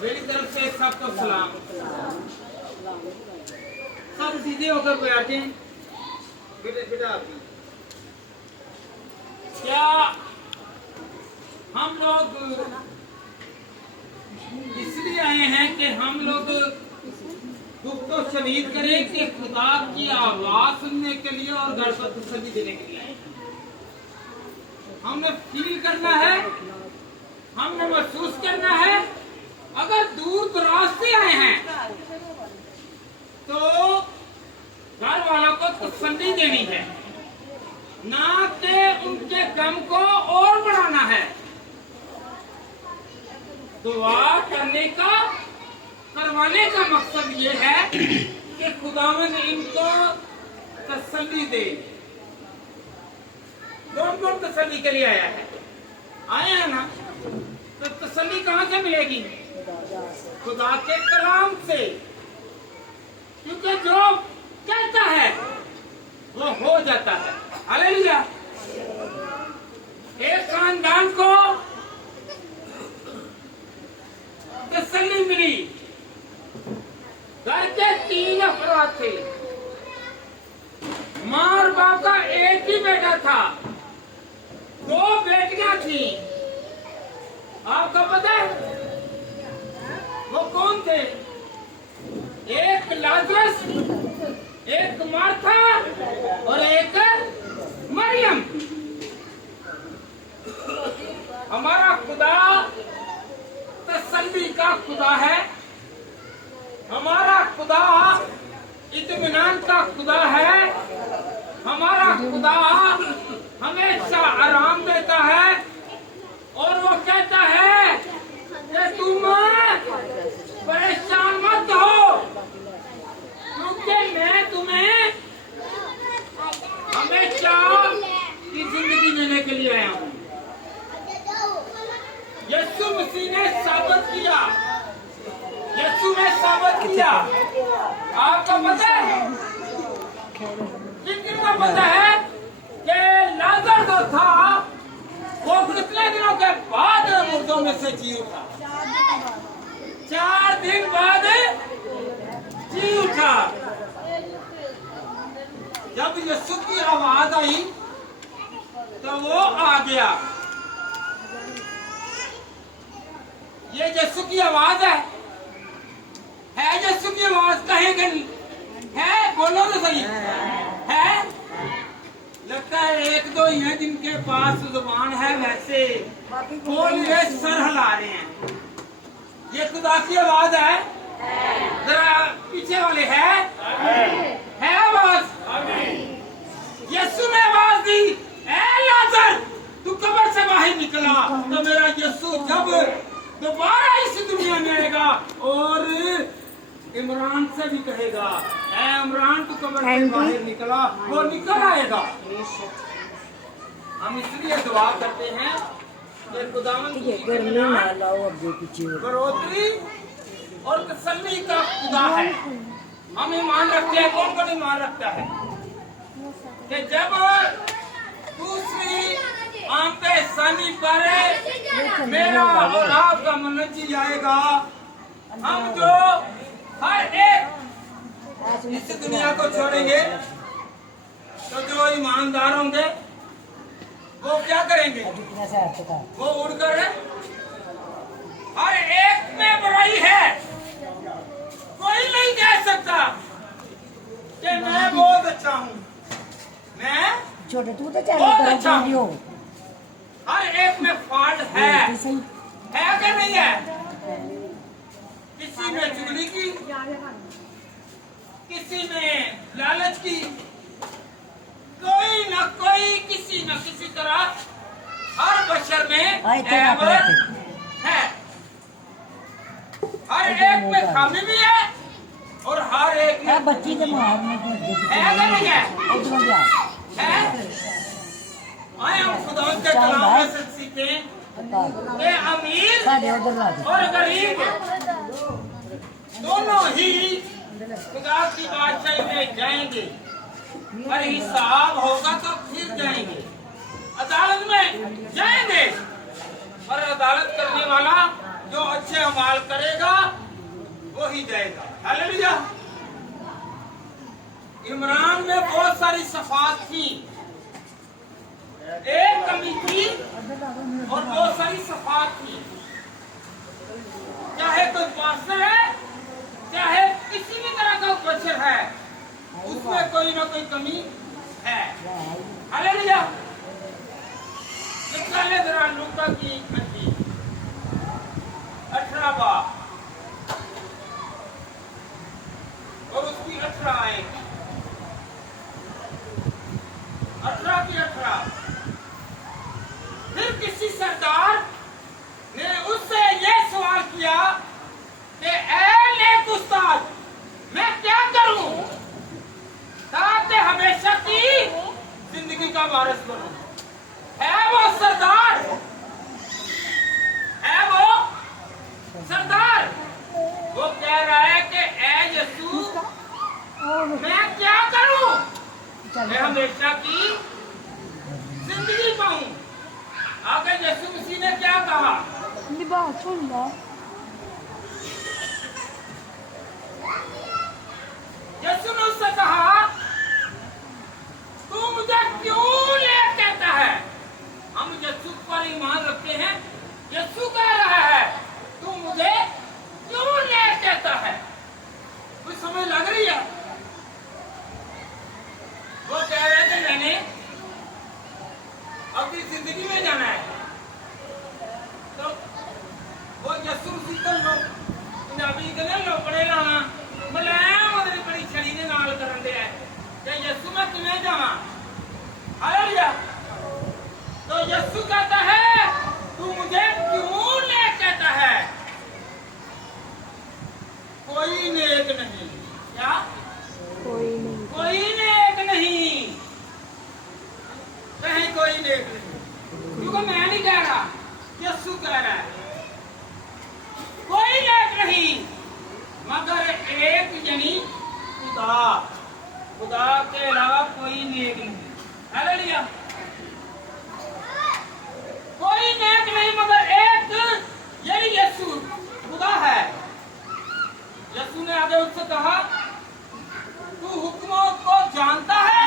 मेरी तरफ से सबको सलाम। सब सीधे होकर बैठे। बेटा क्या हम लोग इसलिए आए हैं कि हम लोग दुख तो शहीद करें कि खुदा की आवाज सुनने के लिए और घर पर तसल्ली देने के लिए। हमने फील करना है, हमने महसूस करना है। अगर दूर दराज से आए हैं तो घर वालों को तसल्ली देनी है, ना कि उनके गम को और बढ़ाना है। दुआ करवाने का मकसद ये है कि खुदावंद इनको तसल्ली दे। कौन तसल्ली के लिए आया है? आए हैं ना, तो तसल्ली कहाँ से मिलेगी? खुदा के कलाम से। क्योंकि जो कहता है वो हो जाता है। हालेलुया। एक खानदान को तसल्ली मिली। घर के 3 अफराद थे। माँ और बाप का एक ही बेटा था, 2 बेटियां थी। आपको पता है वो कौन थे? एक लाजरस, एक मार्था और एक मरियम। हमारा खुदा तसल्ली का खुदा है। हमारा खुदा इत्मीनान का खुदा है। हमारा खुदा हमेशा आराम देता है और वो कहता है कि तुम परेशान मत हो, क्योंकि मैं तुम्हें हमेशा की जिंदगी देने के लिए आया हूँ। यीशु मसीह ने साबित किया, यीशु ने साबित किया। आपको पता है, किन को पता है कि लाजर जो था वो कितने दिनों के बाद मुर्दों में से जी उठा? 4 दिन बाद जी उठा। जब यीशु की आवाज आई तो वो आ गया। ये यीशु की आवाज है यीशु की आवाज? कहेंगे है, बोलो तो सही है। लगता है 1-2 ही हैं जिनके पास जुबान है, वैसे बोल रहे, सर हिला रहे हैं। ये खुदा की आवाज है। जरा पीछे वाले है आवाज। यीशु ने आवाज दी, ए लाजर तू कब्र से बाहर निकला। तो मेरा यीशु जब दोबारा इस दुनिया में आएगा और इमरान से भी कहेगा, ए इमरान तू कब्र से बाहर निकला, वो निकल आएगा। हम इसलिए दुआ करते हैं कि खुदावंद बढ़ोतरी और तसल्ली का खुदा है। हम ईमान रखते हैं। कौन ईमान रखता है कि जब दूसरी आंते सानी पर मेरा और आपका मुनज्जी आएगा, हम जो हर एक इस दुनिया को छोड़ेंगे तो जो ईमानदार होंगे वो क्या करेंगे? वो उड़कर हर एक में बुराई है। कोई नहीं कह सकता कि मैं बहुत अच्छा हूँ, मैं छोटे तू तो बहुत अच्छा हूँ। हर एक में फॉल्ट है कि नहीं है? किसी में चुगली की, किसी में लालच की, कोई न कोई किसी न किसी तरह हर बशर में ऐब है। हर एक में खामी भी है और हर एक में बच्ची के मारने है कि नहीं है? आए हम खुदा के कलाम में से सीखें कि अमीर और गरीब दोनों ही खुदा की बादशाही में जाएंगे। पर हिसाब होगा तो फिर जाएंगे, अदालत में जाएंगे। पर अदालत करने वाला जो अच्छे अमाल करेगा वो ही जाएगा। हालेलुया। इमरान में बहुत सारी सफात थी, एक कमी थी और बहुत सारी सफात थी। चाहे कोई पास्टर है, चाहे किसी भी तरह का बच्चर है, उसमें कोई ना कोई कमी है। हालेलुया। निकाले जरा लूका की 18 बाब और उसकी 18 आए, 18 की 18। फिर किसी सरदार ने उससे यह सवाल किया कि ऐ नेक उस्ताद, मैं क्या करूं ताकि हमेशा की जिंदगी का वारिस बनूं। है वो सरदार, है वो सरदार, वो कह रहा है कि ऐ यीशु, मैं क्या करूं मैं हमेशा की जिंदगी पाऊं। आगे यीशु मसीह ने क्या कहा? यीशु ने उससे कहा, तू मुझे क्यों ले कहता है? हम यीशु पर ईमान रखते हैं। यीशु कह रहा है, तू मुझे क्यों ले कहता है? कुछ समझ लग रही है? वो कह रहे थे मैंने अपनी जिंदगी में जाना है। तो वो यीशु मसीह को लोग पंजाबी कहने लोकड़े लाना मलैम ਉਹਦੀ ਬੜੀ ਛੜੀ ਦੇ ਨਾਲ ਕਰਨ ਦੇ ਹੈ कि यीशु मैं किਵੇਂ जावां। हालेलुया। तो यीशु कहता है, तू मुझे क्यों ले कहता है? कोई नेक नहीं। क्या? कोई नेक नहीं, कहीं कोई नेक नहीं। क्योंकि मैं नहीं कह रहा, यीशु कह रहा है कोई नेक नहीं मगर एक यानी खुदा। खुदा के अलावा कोई नेक नहीं। हालेलुया। कोई नेक नहीं मगर एक यानी यीशु खुदा है। यीशु ने आगे उससे कहा, तू हुक्मों को जानता है,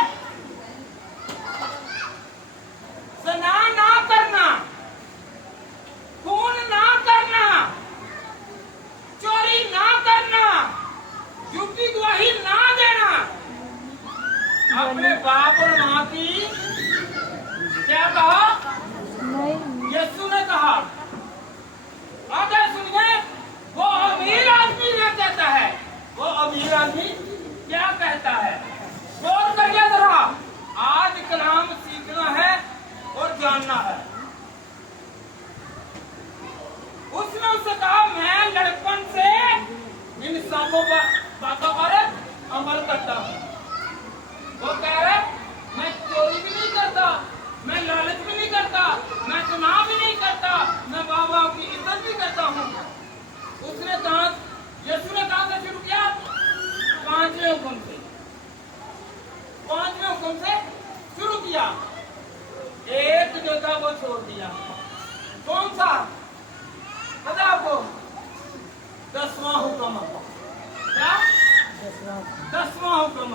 ज़ना ना करना, खून ना करना, चोरी ना करना, झूठी गवाही ना देना, अपने बाप और माँ की क्या कहा? यीशु ने कहा। आगे सुनिए, वो अमीर आदमी क्या कहता है? वो अमीर आदमी क्या कहता है? गौर करिए जरा, आज कलाम सीखना है और जानना है। उसने उससे कहा, मैं लड़कपन से इन सबों बातों पर अमल करता हूँ। वो कह रहा है, मैं चोरी भी नहीं करता, मैं लालच भी नहीं करता, मैं चुनाव भी नहीं करता, मैं माँ बाप की इज्जत भी करता हूँ। उसने कहा, यीशु ने कहा से शुरू किया? 5वें हुक्म से। 5वें हुक्म से शुरू किया। एक जगह को छोड़ दिया। कौन सा? पता आपको? 10वां हुक्म। क्या? 10वां हुक्म।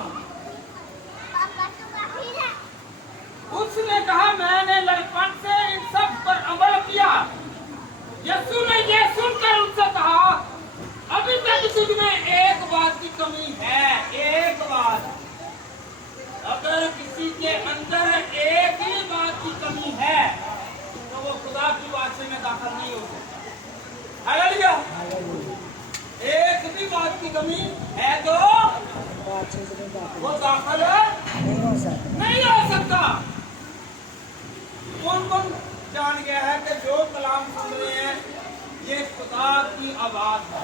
उसने कहा, मैंने लड़कपन से इन सब पर अमल किया। यीशु ने ये सुनकर उससे कहा, अभी तक तुझमें एक बात की कमी है। एक बात। अगर किसी के अंदर एक ही बात की कमी है तो वो खुदा की बादशाह में दाखिल नहीं हो सकता। हालेलुया। एक भी बात की कमी है तो वो दाखिल नहीं हो सकता। कौन कौन जान गया है कि जो कलाम सुन रहे हैं ये खुदा की आवाज है?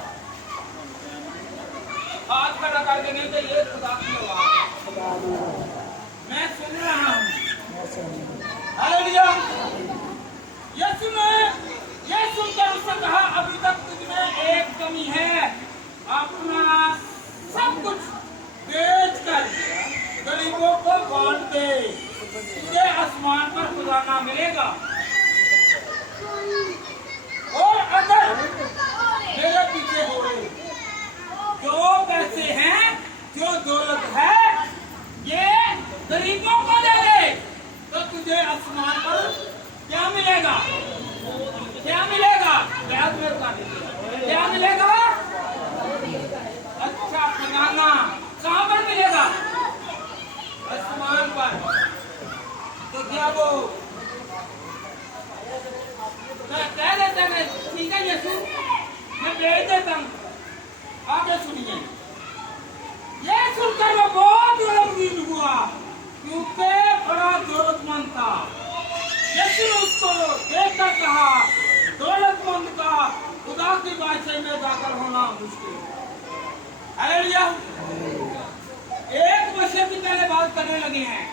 हाथ खड़ा करके नहीं कि ये खुदा की आवाज है, मैं सुन रहा हूँ। हालेलुया। यीशु ने ये सुनकर उससे कहा, अभी तक तुझमें एक कमी है। अपना सब कुछ बेचकर गरीबों को बांट दे, तुझे आसमान पर खजाना मिलेगा। मेरे पीछे घोड़े, जो पैसे हैं, जो दौलत है, ये गरीबों को दे दे तो तुझे आसमान पर क्या मिलेगा? क्या मिलेगा? ब्याज में बता दीजिए, क्या मिलेगा? अच्छा खजाना कहाँ पर मिलेगा? आसमान पर। तो क्या वो कह देता है ठीक है यीशु मैं भेज देता हूँ। आगे सुनिए, ये सुनकर वो बहुत गमगीन हुआ क्योंकि बड़ा दौलतमंद था। यीशु ने उसको देखकर कहा, दौलतमंद का खुदा की बादशाही में दाखिल होना मुश्किल है। हालेलुया। एक वर्ष की पहले बात करने लगे हैं।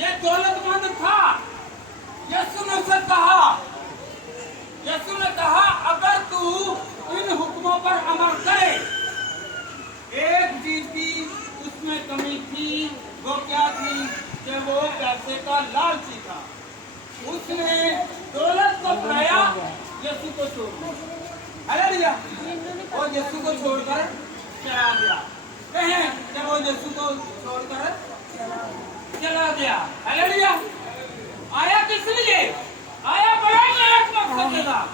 ये दौलतमंद था। यीशु ने उससे कहा, यीशु ने कहा अगर तू इन हुक्मों पर अमल करे। एक चीज की उसमें कमी थी, वो क्या थी कि वो पैसे का लालची था। उसने दौलत को पाया, यीशु को छोड़ दिया। हालेलुया। वो यीशु को छोड़कर चला गया। कहें कि वो यीशु को छोड़कर चला गया। हालेलुया। आया किस लिए? आया बड़ा नेक मकसद के साथ।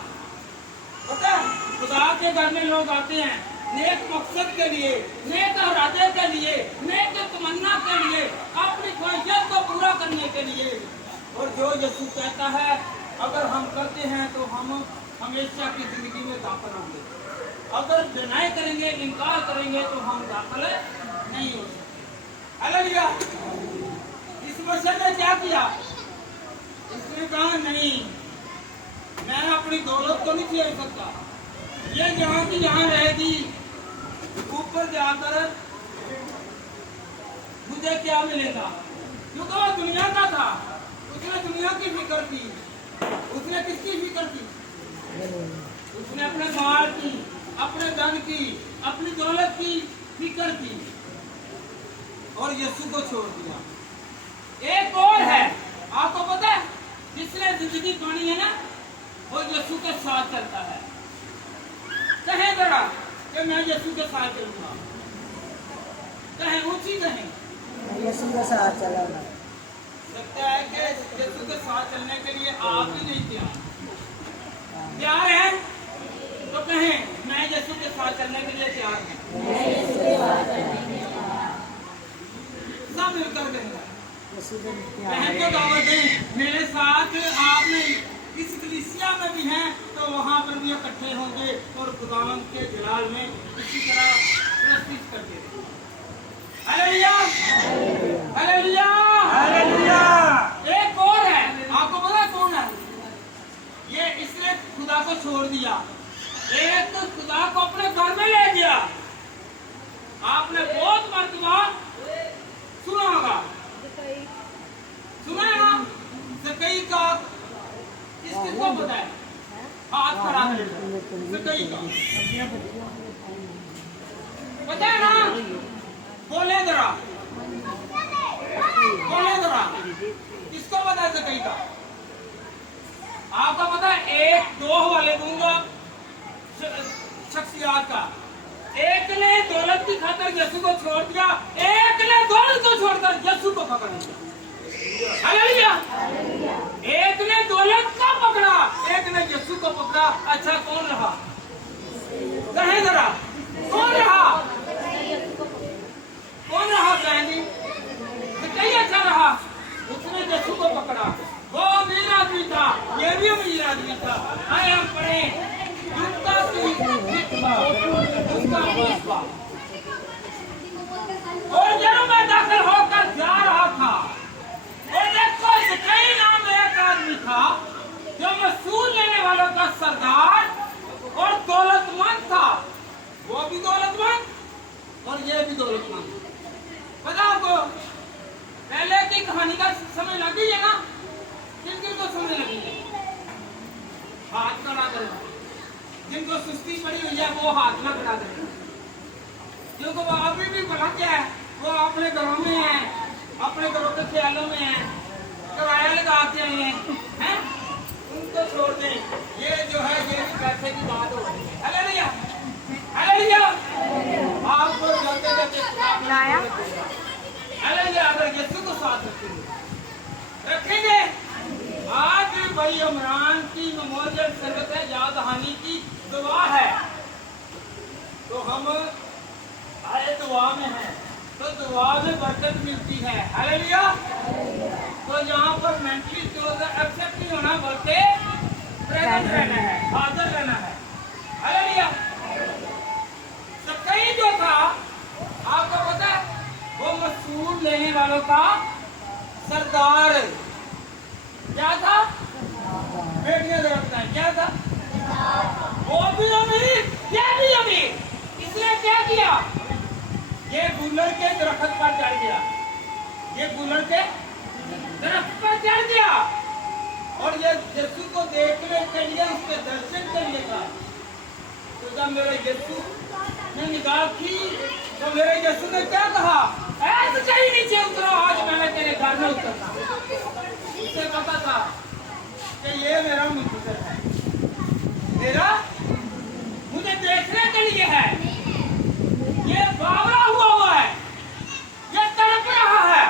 पता है खुदा के घर में लोग आते हैं नेक मकसद के लिए, नेक इरादे के लिए, नेक तमन्ना के लिए, अपनी ख्वाहिशत को पूरा करने के लिए। और जो यीशु कहता है अगर हम करते हैं तो हम हमेशा की जिंदगी में दाखिल होंगे। अगर डिनाई करेंगे, इनकार करेंगे तो हम दाखिल नहीं हो सकते। हालेलुया। इस मसीह ने क्या किया? इसने कहा नहीं, मैं अपनी दौलत को नहीं छेड़ सकता। ये यहाँ की यहाँ रहेगी, ऊपर जाकर मुझे क्या मिलेगा? क्योंकि वो दुनिया का था, उसने दुनिया की फिक्र की। उसने किसकी फिक्र की? उसने अपने माल की, अपने धन की, अपनी दौलत की फिक्र की और यीशु को छोड़ दिया। एक और है, आपको पता है जिसने जिंदगी पानी है ना, वो यीशु के साथ चलता है। कहें जरा कि मैं यीशु के साथ चलूंगा। कहें ऊंची कहें यीशु के साथ चला। लगता है कि यीशु के साथ चलने के लिए आप ही नहीं तैयार हैं तो कहें मैं यीशु के साथ चलने के लिए तैयार हूँ। सब मिलकर कहें तो दावत दें मेरे साथ। आपने इस कलीसिया में भी हैं तो वहाँ पर भी इकट्ठे होंगे और खुदावंद के जलाल में इसी तरह प्रस्तुत करते रहेंगे। Hallelujah, hallelujah, hallelujah. एक और है, आपको पता कौन है? ये इसने खुदा को छोड़ दिया, एक तो खुदा को अपने घर में ले गया। आपने बहुत मर्तबा सुना होगा, सुना है ना? ज़कई का किसको पता है? हाथ खड़ा करेगा। ज़कई का पता है ना? बोले जरा, बोले जरा, किसको पता है ज़कई का? आपको पता है? एक दो हवाले दूंगा शख्सियात का। एक ने दौलत की खातिर यीशु को छोड़ दिया, एक ने दौलत को छोड़कर यीशु को पकड़ लिया। हालेलुया। एक ने दौलत को पकड़ा, एक ने यीशु को पकड़ा। अच्छा कौन रहा? कहे जरा कौन रहा? कौन रहा? कहनी कहीं अच्छा रहा। उसने यीशु को पकड़ा। वो अमीर आदमी था, ये भी अमीर आदमी था। आए हम पढ़े और जब मैं दाखिल होकर जा रहा था और देखो ज़कई नाम एक आदमी था जो मसूल लेने वालों का सरदार और दौलतमंद था। वो भी दौलतमंद और ये भी दौलतमंद। पता आपको पहले की कहानी का समय लगी है ना? किन किन को समय लगी है? हाथ खड़ा करेगा। जिनको सुस्ती पड़ी हुई है वो हाथ में खड़ा करेगा, क्योंकि वो अभी भी भला क्या है, वो अपने घरों में है, अपने घरों के ख्यालों में है, किराया लगाते हैं, हैं? उनको छोड़ दें। ये जो है ये भी पैसे की बात हो रही है। भाई इमरान की ममोजल सरबत है याद हानि की दुआ है। तो हम आए दुआ में हैं, तो दुआ में बरकत मिलती है। हालेलुया। तो यहाँ पर मेंटली तो एक्सेप्ट नहीं होना बल्कि प्रेजेंट रहना है, हाजिर रहना है। हालेलुया। सकई जो था आपको पता है, वो मसूल लेने वालों का सरदार क्या था? बेटियां रखता है क्या था? वो भी अमीर, ये भी अमीर। इसने क्या किया? ये गुलर के दरख्त पर चढ़ गया, ये गुलर के दरख्त पर चढ़ गया और ये यीशु को देखने के लिए, उसके दर्शन करने का। तो जब मेरे यीशु ने निगाह की तो मेरे यीशु ने क्या कहा? ऐसे चाहिए नीचे उतरो, आज मैंने तेरे घर में उतरना। उसे पता था कि ये मेरा मुंतजर है, मेरा मुझे देखने के लिए है। ये बावरा हुआ है, ये तड़प रहा है,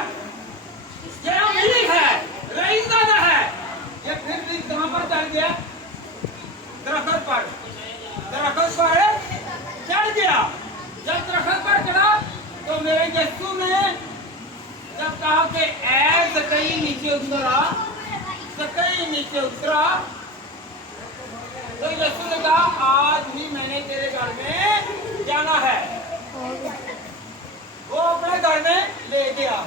ये अमीर है, रईसज़ादा है। ये फिर भी कहाँ पर चढ़ गया? दरख्त पर। दरख्त पर चढ़ गया। जब दरख्त पर चढ़ा तो मेरे यीशु ने जब कहा कि ऐ सकई नीचे उतरा, सकई नीचे उतरा, तो यीशु ने कहा आज ही मैंने तेरे घर में जाना है। वो अपने घर में ले गया।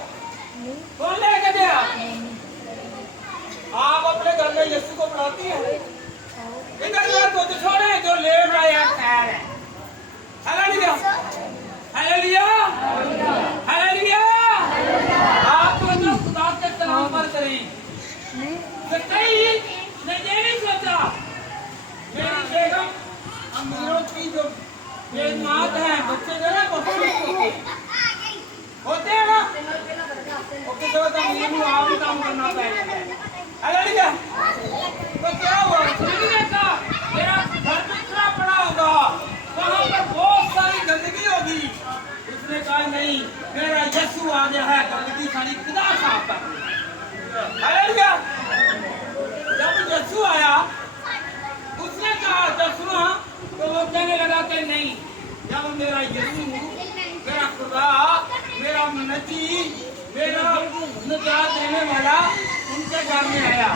कौन लेके गया? आप अपने घर में यीशु को बुलाती हैं? इधर को तो छोड़े जो ले रहा खैर है। Hallelujah, hallelujah, hallelujah. आप तो जो खुदा के कलाम पर करें। सकई ने ये नहीं सोचा मेरी बेगम अमीरों की जो बेगमात है, बच्चे जो है बहुत होते हैं ना, ओके तो अमीर को आप ही काम करना चाहिए। हालेलुया। तो क्या हुआ? उसने कहा तेरा घर बिखरा पड़ा होगा, वहाँ पर बहुत सारी गंदगी होगी। उसने कहा नहीं, मेरा यीशु आ गया है, गंदगी सारी खुदा साफ कर। हालेलुया। जब यीशु आया उसने कहा जब सुना तो वो कहने लगा कि नहीं, जब मेरा यीशु, मेरा खुदा, मेरा मनजी, मेरा निजात देने वाला उनके घर में आया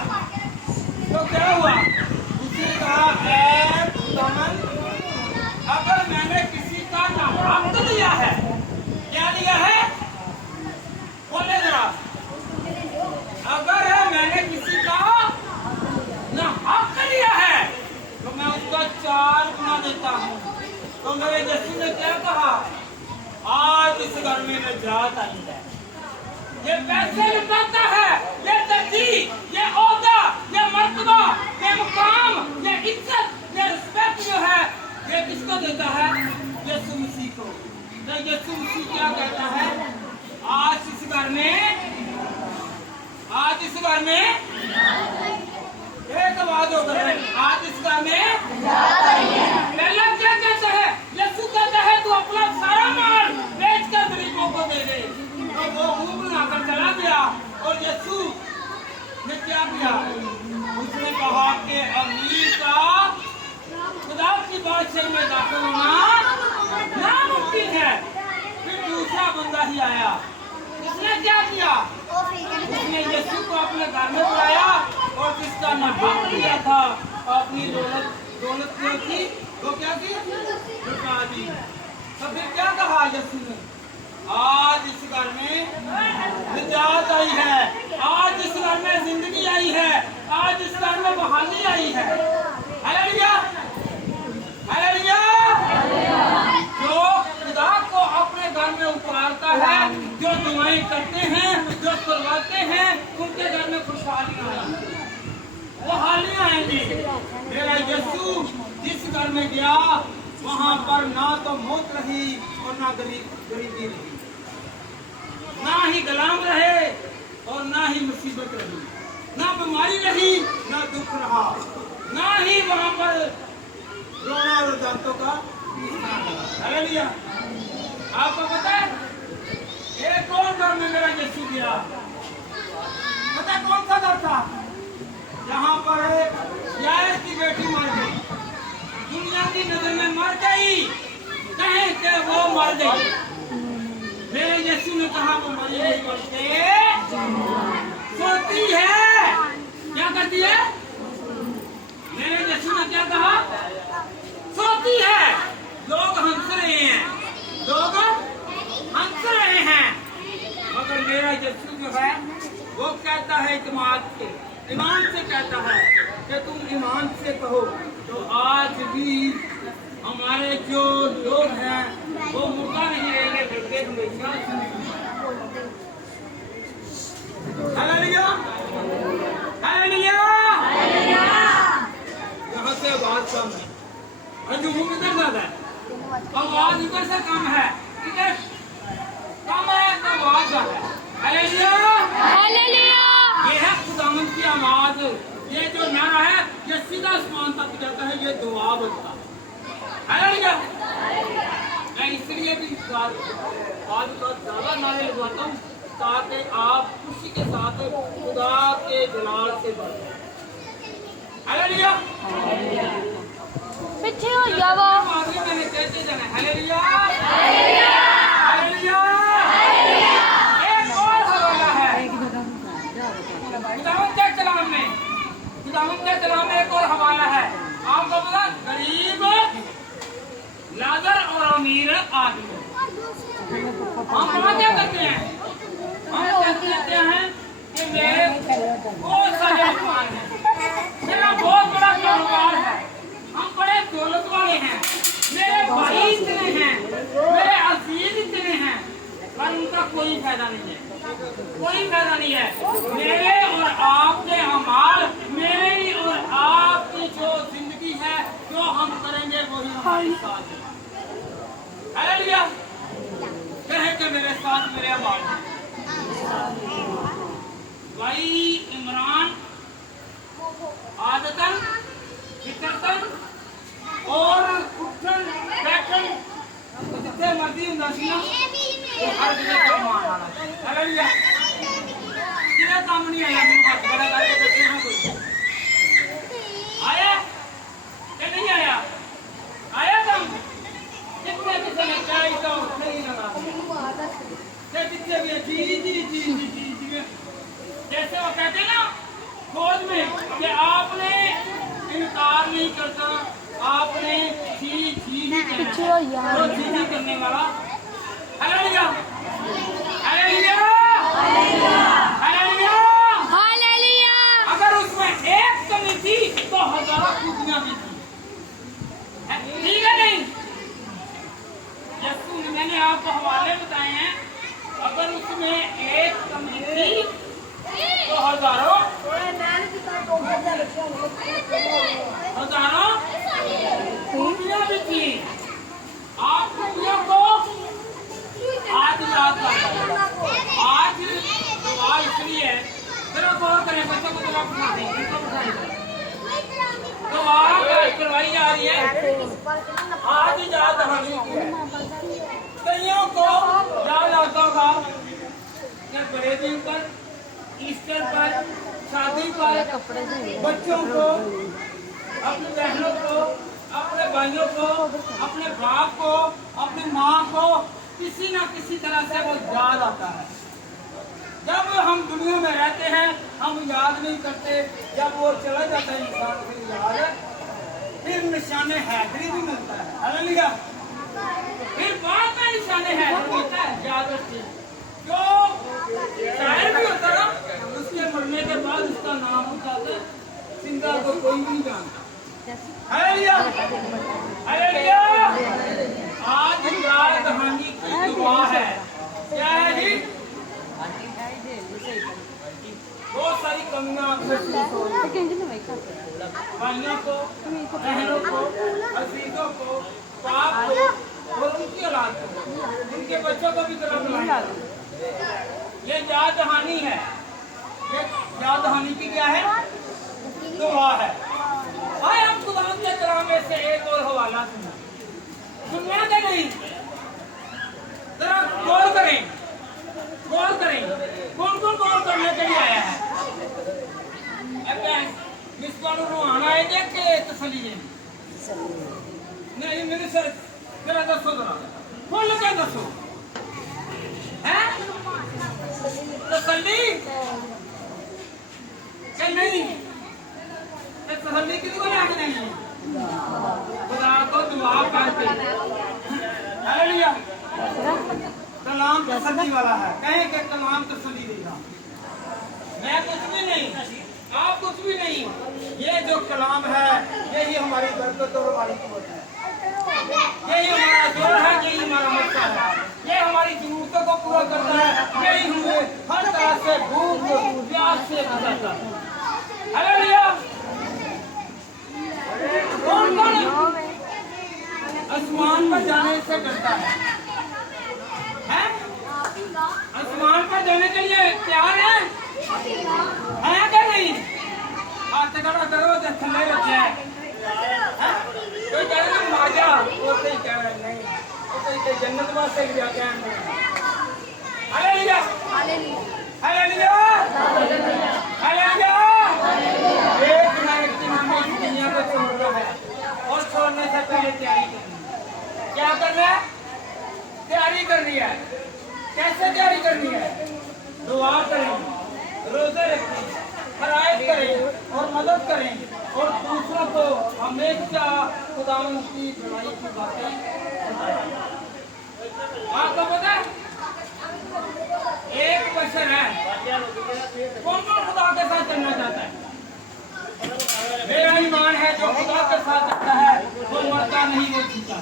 तो क्या हुआ? उसने कहा ऐ खुदावन, अगर मैंने किसी का ना हक लिया है, क्या लिया है? बोले जरा। अगर मैंने किसी का ना हक लिया है तो मैं उसका 4 गुना देता हूँ। तो मेरे यीशु ने क्या कहा? आज इस घर में निजात आई है। ये पैसे लुटाता है, ये दर्जी, ये ओहदा, ये मर्तबा, ये मुकाम, ये इज्जत, ये रिस्पेक्ट जो है, ये किसको देता है? यीशु मसीह को। तो यीशु मसीह क्या कहता है? आज इस घर में एक आवाज होकर है, आज इस घर में पहला क्या कहता है? यीशु कहता है तू अपना सारा माल बेचकर गरीबों को दे दे। तो वो मुंह बनाकर चला गया और यीशु ने क्या किया? उसने कहा कि अमीर का खुदा की बादशाही में दाखिल होना नामुमकिन है। फिर दूसरा बंदा ही आया, उसने क्या किया? उसने यीशु को अपने घर में बुलाया और जिसका नफा किया था अपनी दौलत जो थी वो क्या की? लुटा दी। तो फिर क्या कहा यीशु ने? आज इस घर में निजात आई है, आज इस घर में जिंदगी आई है, आज इस घर में बहाली आई है। Hallelujah, hallelujah. जो खुदा को अपने घर में उतारता है, जो दुआएं करते हैं, जो करवाते हैं, उनके घर में खुशहाली आएगी, वो हालियां आएंगी। मेरा यीशु जिस घर में गया वहां पर ना तो मौत रही और ना गरीबी रही, ना ही गुलाम रहे और ना ही मुसीबत रही, ना बीमारी रही ना दुख रहा, ना ही वहां पर रोना और दांतों का पीसना लगा। हालेलुया। आपको पता है एक और घर में मेरा यीशु गया, पता कौन सा घर था? जहां पर मर गई। मेरे यीशु ने कहा वो मरी नहीं बल्कि सोती है। क्या करती है? मेरे यीशु ने क्या कहा? सोती है। लोग हंस रहे हैं, लोग हंस रहे हैं, मगर मेरा यीशु जो है वो कहता है ईमान से कहता है कि तुम ईमान से कहो। तो आज भी हमारे जो लोग हैं वो मुर्दा नहीं रहेंगे बल्कि हमेशा। Hallelujah, hallelujah. यहाँ से आवाज कम है और जो मुंह किधर ज्यादा है? आवाज इधर से कम है, इधर कम है तो आवाज ज्यादा है। Hallelujah, hallelujah. ये है खुदावंद की आवाज। ये जो नारा है ये सीधा आसमान तक जाता है, ये दुआ बनता है। हालेलुया। मैं इसलिए भी आज का ज्यादा नारे लगवाता हूँ ताकि आप खुशी के साथ खुदा के जलाल से बढ़ें। हालेलुया। पीछे हो जाओ। मैंने कहते जाना हालेलुया, हालेलुया, हालेलुया। एक और हवाला है खुदावंद के कलाम में, खुदावंद के कलाम में एक और हवाला है। आपको पता गरीब, लाजर और अमीर आदमी। हम वहाँ क्या करते हैं? हम कहते हैं कि मेरे बहुत सारे मेहमान हैं, मेरा बहुत बड़ा कारोबार है, हम बड़े दौलत वाले हैं, मेरे भाई इतने हैं, मेरे अजीज इतने हैं, पर उनका कोई फायदा नहीं है, कोई फायदा नहीं है। मेरे और आपके अमाल, मेरे और आपकी जो जिंदगी है जो हम करेंगे वही हमारे साथ है। हालेलुया। कहे कि मेरे साथ मेरे अमाल हैं। भाई इमरान आदतन, फितरतन और उठन बैठन जितने मर्जी नसीना वो हर जगह कमान आना चाहिए। हालेलुया। किधर काम नहीं आया? मेरे हाथ बड़ा करके देखते हैं कोई आया कि नहीं आया? आया काम कितने किसी ने क्या तो नहीं लगा जितने भी जी जी जी जी जी जी जैसे वो कहते हैं ना खोज में कि आपने इनकार नहीं करता, आपने जी जी ही कहना है। तो जी जी करने वाला हालेलुया, हालेलुया, हालेलुया, हालेलुया। अगर उसमें एक कमी थी तो हजारों खूबियां भी थी। ठीक है नहीं? यीशु ने मैंने आपको हवाले बताए हैं, अगर उसमें एक कमी थी तो हजारों खूबियां भी थी। आप खूबियों को आज याद कर, आज दुआ इसलिए जरा गौर करें, बच्चों को जरा बिठा दें, इनको बिठा दें। दुआ करवाई जा रही है आज याद दहानी की है। कईयों को याद आता होगा कि बड़े दिन पर, ईस्टर पर, शादी पर बच्चों को, अपनी बहनों को, अपने भाइयों को, अपने बाप को, अपनी माँ को किसी न किसी तरह से वो याद आता है। जब हम दुनिया में रहते हैं हम याद नहीं करते, जब वो चला जाता है इंसान फिर याद है, फिर निशाने हैदरी भी मिलता है। हालेलुया। फिर बाद में निशाने हैदरी मिलता है, याद रखिए। जो शायर भी होता ना उसके मरने के बाद उसका नाम हो जाता है, जिंदा को कोई नहीं जानता। Hallelujah, hallelujah. आज याद दहानी की दुआ है। क्या है जी? बहुत सारी कमियां भाइयों को, बहनों को, अजीजों को, बाप को और उनकी औलाद को, उनके बच्चों को भी तरफ लाएंगे। ये याद दहानी है। ये याद दहानी की क्या है? दुआ है। आए हम खुदा के कलाम में से एक और हवाला सुनना के नहीं, जरा गौर करें, गौर करें। कौन कौन गौर करने के लिए आया है? मिसबानु रुहाना है कि तसल्ली है? नहीं मेरे सर जरा दसो जरा खोल के दसो हैं तसल्ली कि नहीं तसल्ली किसको लेनी नहीं खुदा को दुआ करके हालेलुया कलाम तसल्ली वाला है कहें कि कलाम तसल्ली देगा मैं कुछ भी नहीं आप कुछ भी नहीं ये जो कलाम है यही हमारी बरकत और हमारी कुव्वत है यही हमारा जोर है यही हमारा मकसद है ये हमारी जरूरतों को पूरा करता है यही हमें हर तरह से भूख प्यास से बचाता है हालेलुया कौन कौन आसमान पर जाने से डरता है हैं आसमान पर जाने के लिए तैयार है क्या नहीं हाथ करो दरवाजे थल्ले रखे हैं कोई कह रहा है माजा वो सही कह रहा है नहीं वो सही कह जन्नत वास्ते भी जाके हैं हालेलुया हालेलुया हालेलुया एक ना एक दिन हमें इस दुनिया को छोड़ना है और छोड़ने से पहले तैयारी करनी है क्या करना है तैयारी करनी है कैसे तैयारी करनी है दुआ करें रोजे रखें फराइज करें और मदद करें और दूसरों को हमेशा खुदा की बड़ाई की बातें बताएं आपको पता है एक बशर है कौन कौन खुदा के साथ चलना चाहता है मेरा ईमान है जो खुदा के साथ चलता है वो मरता नहीं वो जीता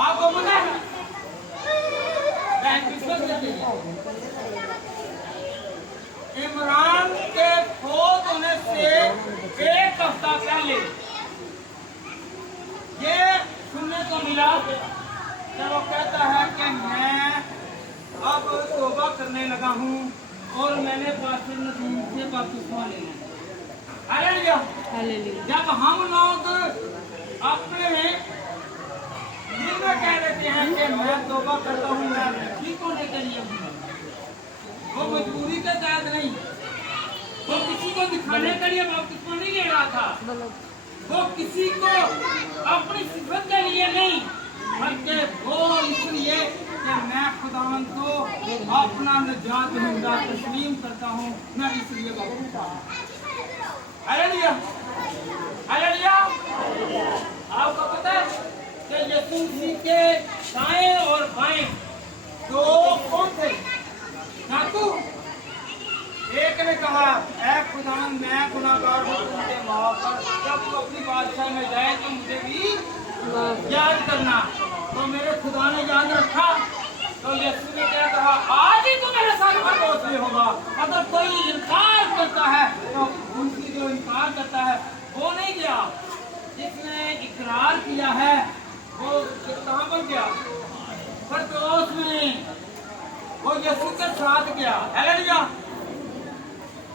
आपको पता है इमरान के फौत होने से एक हफ्ता पहले ये सुनने को मिला कि वो कहता है कि मैं अब तौबा करने लगा हूँ और मैंने पास्टर नदीम से बपतिस्मा लेना है हालेलुया जब हम लोग अपने कह देते हैं कि मैं तौबा करता हूँ मैं ठीक होने के लिए वो मजबूरी के तहत नहीं वो किसी को दिखाने के लिए बपतिस्मा नहीं ले रहा था वो किसी को अपनी सिफत के लिए नहीं बल्कि वो इसलिए कि मैं खुदावन को अपना निजात जिंदा तस्लीम करता हूँ मैं इसलिए बपतिस्मा हालेलुया हालेलुया आपको पता है कि यीशु मसीह के दाएं और बाएं दो कौन थे नाकू एक ने कहा ऐ खुदावन मैं गुनाहगार हूँ मुझे माफ कर जब तू अपनी बादशाह में जाए तो मुझे भी याद करना तो मेरे खुदा ने याद रखा तो यीशु ने क्या कहा आज ही तू मेरे साथ परदोष होगा अगर कोई इनकार करता है तो उनकी जो इनकार करता है वो नहीं गया जिसने इकरार किया है वो कहाँ पर गया परदोष में वो यीशु के साथ गया हालेलुया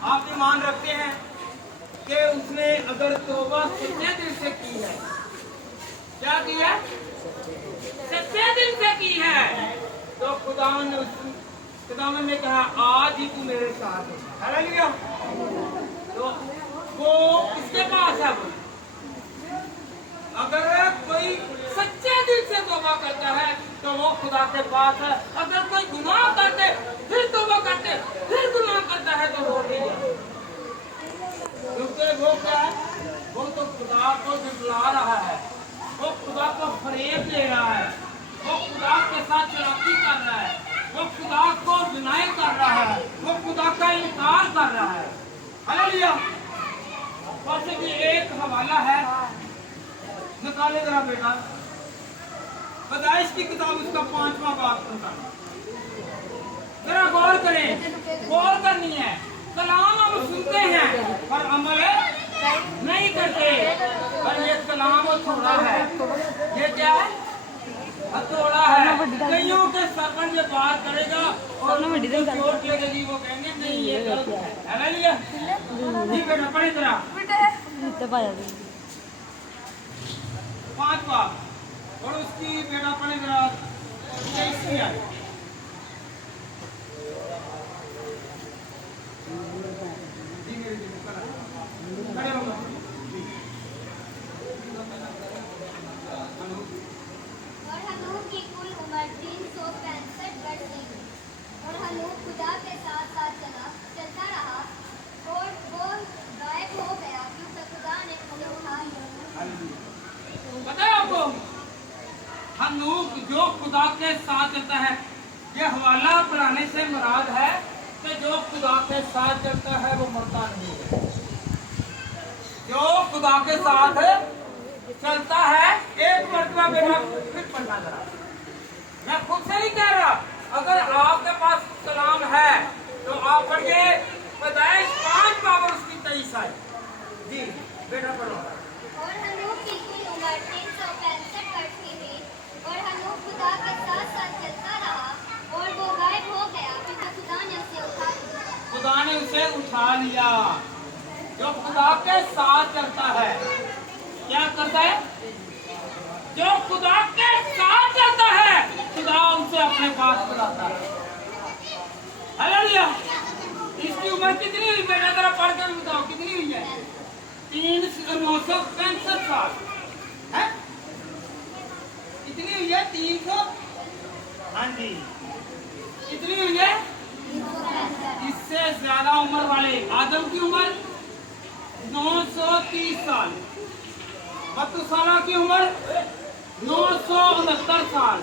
आप ईमान रखते हैं कि उसने अगर तौबा सच्चे दिल से की है क्या की है सच्चे दिल से की है तो खुदावन ने कहा आज ही तू मेरे साथ है हालेलुया तो वो किसके पास है वो अगर कोई सच्चे दिल से तौबा करता है तो वो खुदा के पास है अगर कोई गुनाह करते फिर तौबा करते फिर गुनाह करता है तो वो नहीं है क्योंकि वो क्या है वो तो खुदा को झुठला रहा है वो खुदा को फरेब दे रहा है वो खुदा के साथ चलाकी कर रहा है वो खुदा को डिनाई कर रहा है वो खुदा का इनकार कर रहा है हालेलुया वैसे भी एक हवाला है निकाले जरा बेटा पैदाइश की किताब उसका 5वां बाब जरा गौर करें गौर करनी है कलाम हम सुनते हैं पर अमल नहीं करते पर ये कलाम थोड़ा है ये क्या है हथौड़ा है कईयों के सरपंच में बात करेगा और चोट लगेगी वो कहेंगे नहीं ये गलत है हालेलुया ठीक है पढ़े जरा 5वां और उसकी बेटा पढ़े जरा 23वीं आयत जो खुदा के साथ चलता है, ये हवाला बनाने से मुराद है कि जो खुदा के साथ चलता है वो मरता नहीं है। जो खुदा के साथ चलता है, एक मरतबा बेटा फिर पढ़ना जरा, मैं खुद से नहीं कह रहा, अगर आपके पास कलाम है तो आप पढ़िए पैदाइश 5 बाबर उसकी 23 आए। जी बेटा पढ़ो। और हनूक की कुल उम्र 365 वर्ष की थी और हनूक खुदा के साथ साथ चलता रहा और वो गायब हो गया क्योंकि खुदा ने उसे उठा लिया। खुदा ने उसे उठा लिया। जो खुदा के साथ चलता है क्या करता है? जो खुदा के साथ चलता है खुदा उसे अपने पास बुलाता है। हालेलुया। इसकी उम्र कितनी हुई बेटा, जरा पढ़ के बताओ कितनी हुई है? 965 साल है। कितनी हुई है? 300। हाँ जी, कितनी हुई है? इससे ज्यादा उम्र वाले आदम की उम्र 930 साल, मथुसाला की उम्र 969 साल।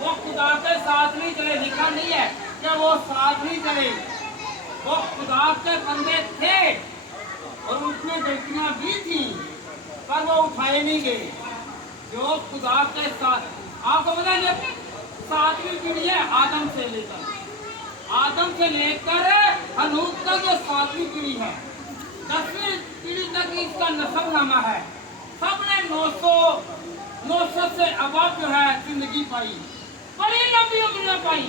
वो खुदा के साथ नहीं चले, लिखा नहीं है कि वो साथ नहीं चले, वो खुदा के बंदे थे और उसमें गलतियां भी थी पर वो उठाए नहीं गए। जो खुदा के साथ, आपको पता है 7वीं पीढ़ी है आदम से लेकर हनूक तक, जो 7वीं पीढ़ी है, 10वीं पीढ़ी तक इसका नस्बनामा है। सबने 900 से अबाब जो है जिंदगी पाई, बड़ी लंबी उम्र पाई,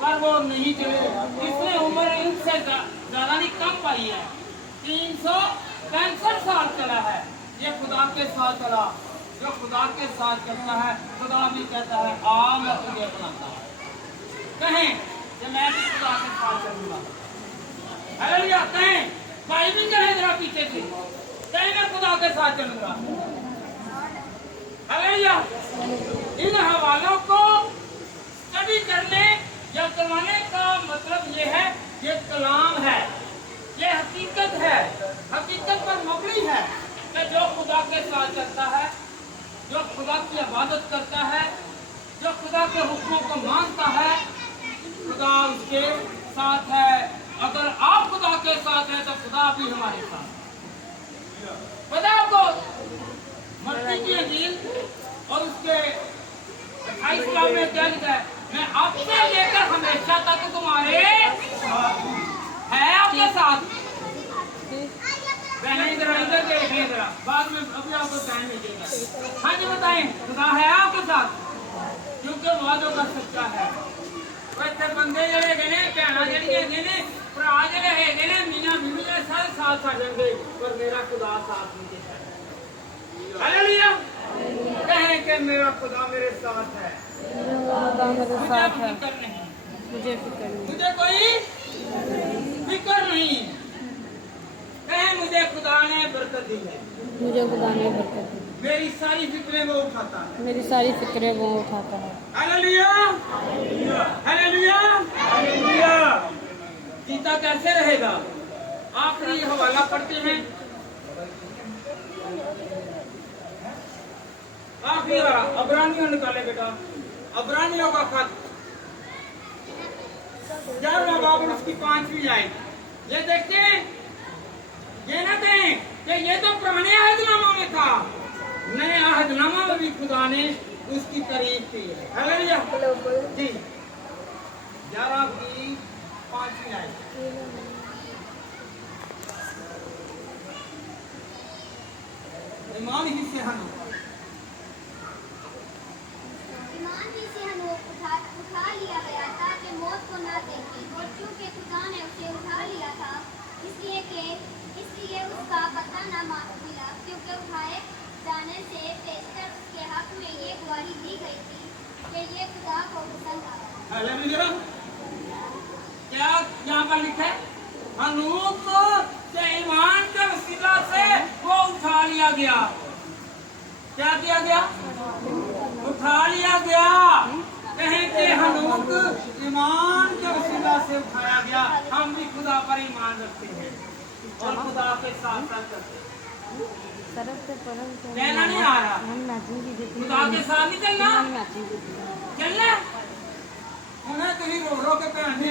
पर वो नहीं चले। इसने उम्र इनसे ज्यादा नहीं कम पाई है, 365 साल चला है। ये खुदा के साथ चला। जो खुदा के साथ चलता है खुदा भी कहता है आ मैं तुझे अपनाता हूं। कहें कि मैं भी खुदा के साथ चलूंगा। हालेलुया। कहें भाई भी कहें जरा पीछे से, कहें मैं खुदा के साथ चलूंगा। हालेलुया। इन हवालों को स्टडी करने या करवाने का मतलब ये है, ये कलाम है, ये हकीकत है, हकीकत पर मबनी है कि जो खुदा के साथ चलता है, जो खुदा की इबादत करता है, जो खुदा के हुक्मों को मानता है, खुदा उसके साथ है। अगर आप खुदा के साथ हैं तो खुदा भी हमारे साथ। पता है आपको मत्ती की इंजील और उसके 28 बाब में क्या लिखा है? मैं आपसे लेकर हमेशा तक तुम्हारे है आपके साथ। पहले इधर देख लें जरा, बाद में अभी आपको टाइम मिलेगा। हाँ जी बताएं, खुदा है आपके साथ क्योंकि वादों का सच्चा है। वैसे बंदे जड़े गए भैन जड़ियां ने भरा जड़े है ने मियां बीवी ने सारे साथ आ जाएंगे पर मेरा खुदा साथ नहीं देता। हालेलुया। कहें कि मेरा खुदा मेरे साथ है, मुझे फिक्र नहीं, मुझे कोई फिक्र नहीं। कहें मुझे खुदा ने बरकत दी है, मुझे खुदा ने बरकत दी, मेरी सारी फिक्रें वो उठाता है। मेरी सारी फिक्रें वो उठाता है। Hallelujah, hallelujah, hallelujah. जीता कैसे रहेगा? आखिरी हवाला पढ़ते हैं, आखिरी अबरानियों निकाले बेटा, अबरानियों का खत 11वां बाब उसकी 5वीं आयत। ये देखते हैं, ये ना दें कि ये तो पुराने अहदनामा में था, नए अहदनामा में भी खुदा ने उसकी तारीफ की है। हालेलुया जी। 11 की 5वीं आयत। ईमान ही से हनूक, ईमान ही से हनूक उठा लिया गया ताकि मौत को न देखे, और क्योंकि खुदा ने उसे उठा लिया था इसलिए उसका पता न मिला, क्योंकि उठाए जाने से पेशतर उसके हक में ये गवाही दी गई थी कि ये खुदा को पसंद आया। हालेलुया। क्या यहाँ पर लिखा है? हनूक के ईमान के वसीला से वो उठा लिया गया। क्या किया गया? उठा लिया गया। कहें कि हनूक ईमान के वसीला से उठाया गया। हम भी खुदा पर ईमान रखते हैं और खुदा के साथ साथ चलते हैं। तरफ से परम से कहना नहीं आ रहा। हम नाचेंगे जितनी खुदा के साथ नहीं चलना, हम नाचेंगे चलना उन्हें कहीं रो रो के पहने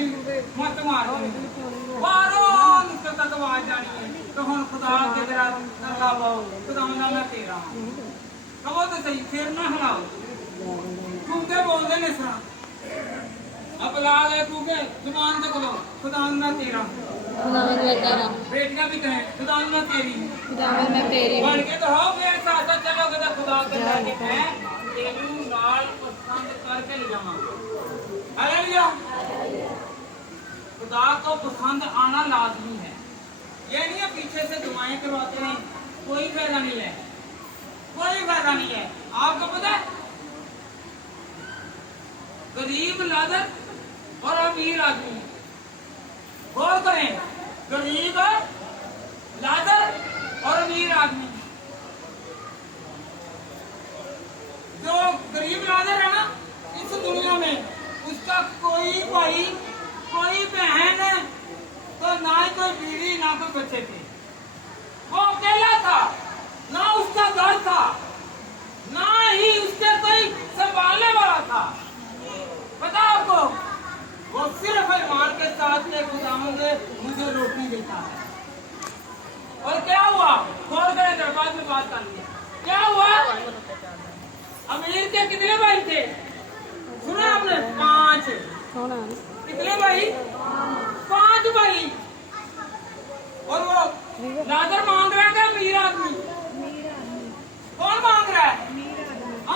मत मारो मारो तक आवाज जानी है तो हम खुदा के तेरा लाओ खुदा मैं तेरा कहो तो सही फिर ना हिलाओ तू के बोलते ने सर अब ला ले तू के जुबान से बोलो खुदा मैं तेरा खुदावंद मैं तेरा बेटियां भी कहें खुदा मैं तेरी खुदावंद मैं तेरी बन के तो हो मेरे साथ चलोगे तो खुदा के लागे मैं तेरू नाल पसंद करके ले जाऊंगा। हालेलुया। खुदा को पसंद आना लाजमी है। ये नहीं है पीछे से दुआएं करवाते हैं कोई फायदा नहीं है, कोई फायदा नहीं है। आपको पता है गरीब लादर और अमीर आदमी गौर करें, गरीब लादर और अमीर आदमी, जो गरीब लादर है ना इस दुनिया में उसका कोई भाई कोई बहन तो ना ही कोई बीवी ना कोई बच्चे थे, वो अकेला था, ना उसका घर था ना ही उसके कोई संभालने वाला था। पता आपको वो सिर्फ ईमान के साथ में खुदावंद मुझे रोटी देता है। और क्या हुआ खोल कर दरबार में बात कर लिया, क्या हुआ अमीर के कितने भाई थे सुना आपने? 5। कितने भाई? 5 भाई। और वो लादर मांग रहा है अमीर आदमी? कौन मांग रहा है?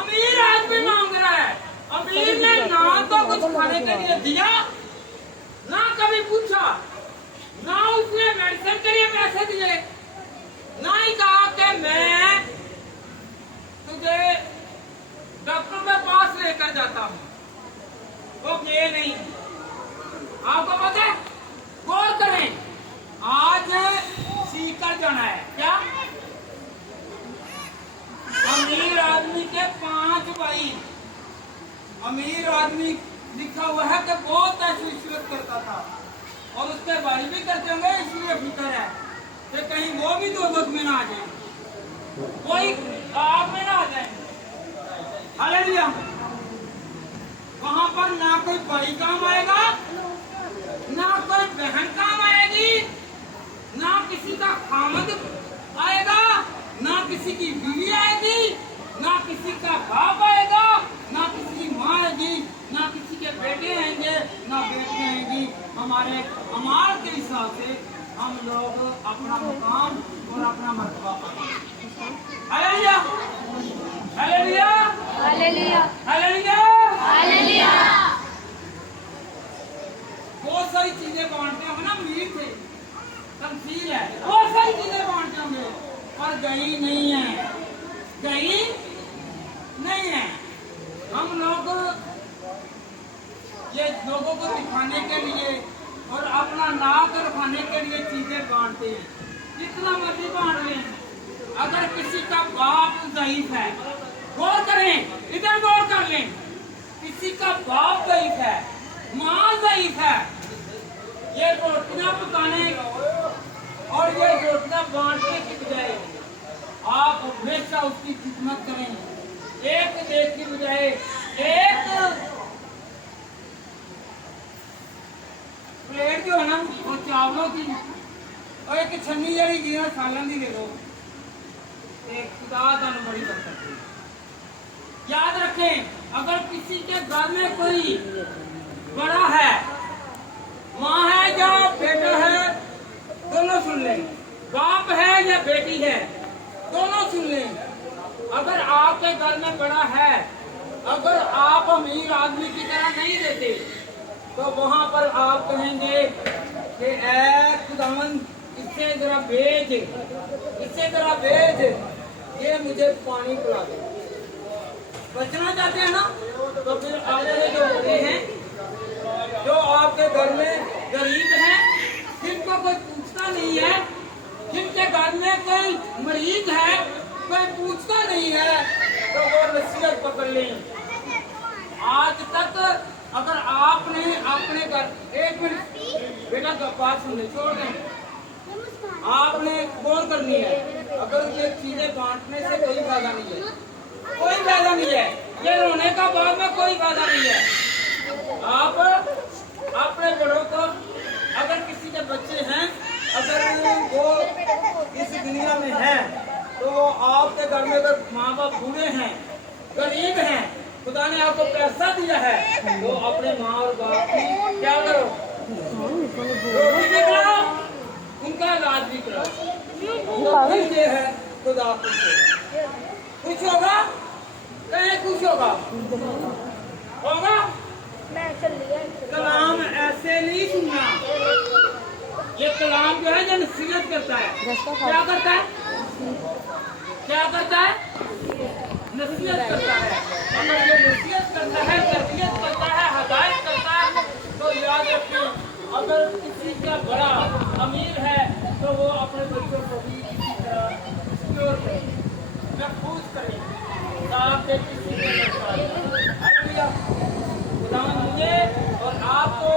अमीर आदमी मांग रहा है। अमीर ने ना तो कुछ खाने के लिए दिया ना कभी पूछा, ना उसने मेडिसिन के लिए पैसे दिए, ना ही कहा कि मैं तुझे डॉक्टर के पास लेकर जाता हूँ। वो ये नहीं। आपको पता है गौर करें आज सीकर जाना है क्या? अमीर आदमी के 5 भाई, अमीर आदमी लिखा हुआ है कि बहुत ऐश्वर्य करता था और उसके भाई भी करते होंगे, इसलिए फिक्र है कि कहीं वो भी दोजख में ना आ जाए, कोई आग में ना आ जाए। हालेलुया। वहां पर ना कोई भाई काम आएगा, ना कोई बहन काम आएगी, ना किसी का खामद आएगा, ना किसी की बीवी आएगी, ना किसी का बाप आएगा, ना किसी की माँ आएगी, ना किसी के बेटे आएंगे, ना बेटियां आएंगी। हमारे अमाल के हिसाब से हम लोग अपना मुकाम और अपना मर्तबा पाएंगे। Hallelujah, hallelujah, hallelujah, hallelujah, hallelujah. बहुत सारी चीजें बांटते होंगे ना, मीर थे तमसील है, बहुत सारी चीजें बांटते होंगे पर गई नहीं है, गई नहीं है। हम लोग ये लोगों को दिखाने के लिए और अपना नाक रखाने के लिए चीजें बांटते हैं, जितना मर्जी बांट लें। अगर किसी का बाप ज़ईफ है, गौर करें, इधर गौर कर लें, किसी का बाप ज़ईफ है, माँ ज़ईफ है, ये रोटियां पकाने और ये रोटियां बांटने की बजाय आप हमेशा उसकी खिदमत करें। एक देख की बजाय एक प्लेट जो है ना वो चावलों की और एक छन्नी जड़ी गिरा सालन दी दे दो, एक खुदा दान बड़ी बरकत है। याद रखें अगर किसी के घर में कोई बड़ा है, माँ है या बेटा है, दोनों सुन लें, बाप है या बेटी है, दोनों सुन लें। अगर आपके घर में बड़ा है, अगर आप अमीर आदमी की तरह नहीं देते तो वहां पर आप कहेंगे कि ऐ खुदावंद इससे जरा भेज, इससे जरा भेज, ये मुझे पानी पिला दे। बचना चाहते हैं ना तो फिर आगे जो होते हैं जो आपके घर में गरीब हैं, जिनको कोई पूछता नहीं है, जिनके घर में कोई मरीज है, कोई पूछता नहीं है, तो वो नसीहत पकड़ लें। आज तक अगर आपने अपने घर, एक मिनट बेटा बात सुन ले, छोड़ दें, आपने गौर करनी है। अगर ये चीजें बांटने से कोई फायदा नहीं है, कोई फायदा नहीं है। ये रोने का बाद में कोई फायदा नहीं है। आप अपने बड़ों को, अगर किसी के बच्चे हैं, अगर वो इस दुनिया में है, तो वो आपके घर में अगर माँ बाप बूढ़े हैं, गरीब हैं, खुदा ने आपको पैसा दिया है, तो अपने माँ और बाप की क्या करो, रोटी भी खिलाओ, उनका इलाज भी कराओ। तो फिर ये है खुदा खुश होगा, कहीं खुश होगा, होगा। कलाम ऐसे नहीं सुनना, ये कलाम जो है जो नसीहत करता है, क्या करता है, क्या करता है, नसीहत करता है। अगर ये नसीहत करता है, तरबियत करता है, हदायत करता है, तो याद रखिए, अगर किसी का बड़ा अमीर है तो वो अपने बच्चों को भी इसी तरह सिक्योर करे, महफूज करे, ताकि किसी को हालेलुया। खुदा मुझे और आपको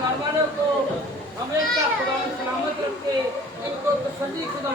घरवालों को हमेशा खुदा सलामत रखे, इनको तसल्ली खुदा